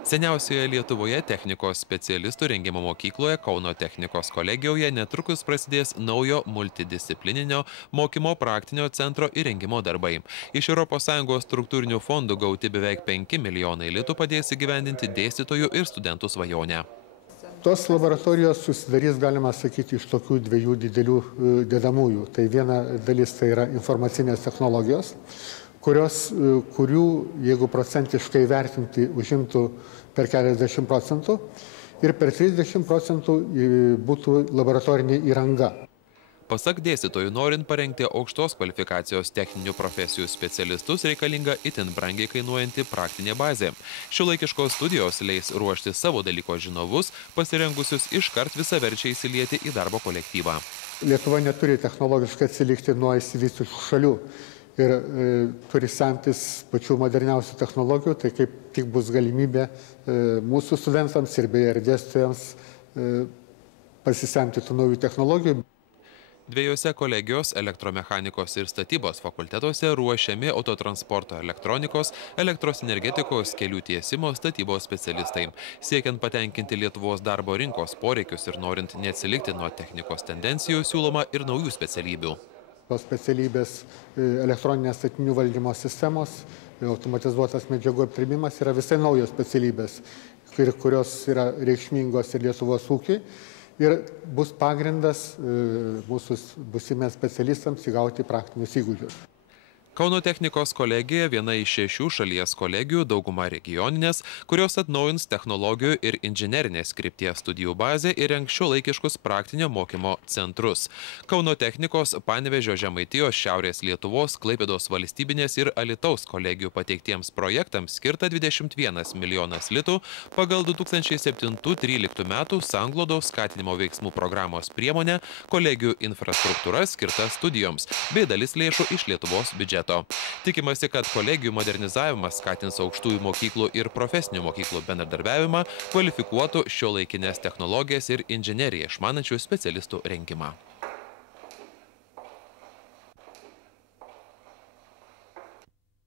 Seniausioje Lietuvoje technikos specialistų rengimo mokykloje Kauno technikos kolegijoje netrukus prasidės naujo multidisciplininio mokymo praktinio centro įrengimo darbai. Iš ES struktūrinių fondų gauti beveik 5 milijonai litų padės įgyvendinti dėstytojų ir studentų svajonę. Tos laboratorijos susidarys, galima sakyti, iš tokių dviejų didelių dedamųjų. Tai viena dalis tai yra informacinės technologijos, kurių, jeigu procentiškai vertinti, užimtų per 40% ir per 30% būtų laboratorinė įranga. Pasak dėstytojų, norint parengti aukštos kvalifikacijos techninių profesijų specialistus, reikalinga itin brangiai kainuojanti praktinė bazė. Šiuolaikiškos studijos leis ruošti savo dalyko žinovus, pasirengusius iškart visaverčiai įsilieti į darbo kolektyvą. Lietuva neturi technologiškai atsilikti nuo išsivystysių šalių ir turi semtis pačių moderniausių technologijų, tai kaip tik bus galimybė mūsų studentams ir beje ir dėstytojams pasisemti tų naujų technologijų. Dviejose kolegijos elektromechanikos ir statybos fakultetuose ruošiami autotransporto elektronikos, elektros energetikos, kelių tiesimo statybos specialistai. Siekiant patenkinti Lietuvos darbo rinkos poreikius ir norint neatsilikti nuo technikos tendencijų, siūloma ir naujų specialybių. Tos specialybės elektroninės statinių valdymo sistemos, automatizuotas medžiagų apdirbimas yra visai naujos specialybės, kurios yra reikšmingos ir Lietuvos ūkiai. Ir bus pagrindas mūsų būsimiems specialistams įgauti praktinius įgūdžius. Kauno technikos kolegija viena iš 6 šalies kolegijų, dauguma regioninės, kurios atnaujins technologijų ir inžinerinės krypties studijų bazę ir rengs šiuolaikiškus praktinio mokymo centrus. Kauno technikos, Panevėžio, Žemaitijos, Šiaurės Lietuvos, Klaipėdos valstybinės ir Alytaus kolegijų pateiktiems projektams skirta 21 milijonas litų pagal 2007-2013 metų Sanglodos skatinimo veiksmų programos priemonę kolegijų infrastruktūra skirta studijoms bei dalis lėšų iš Lietuvos biudžeto. Tikimasi, kad kolegijų modernizavimas skatins aukštųjų mokyklų ir profesinių mokyklų bendradarbiavimą, kvalifikuotų šiuolaikinės technologijas ir inžineriją išmanančių specialistų rengimą.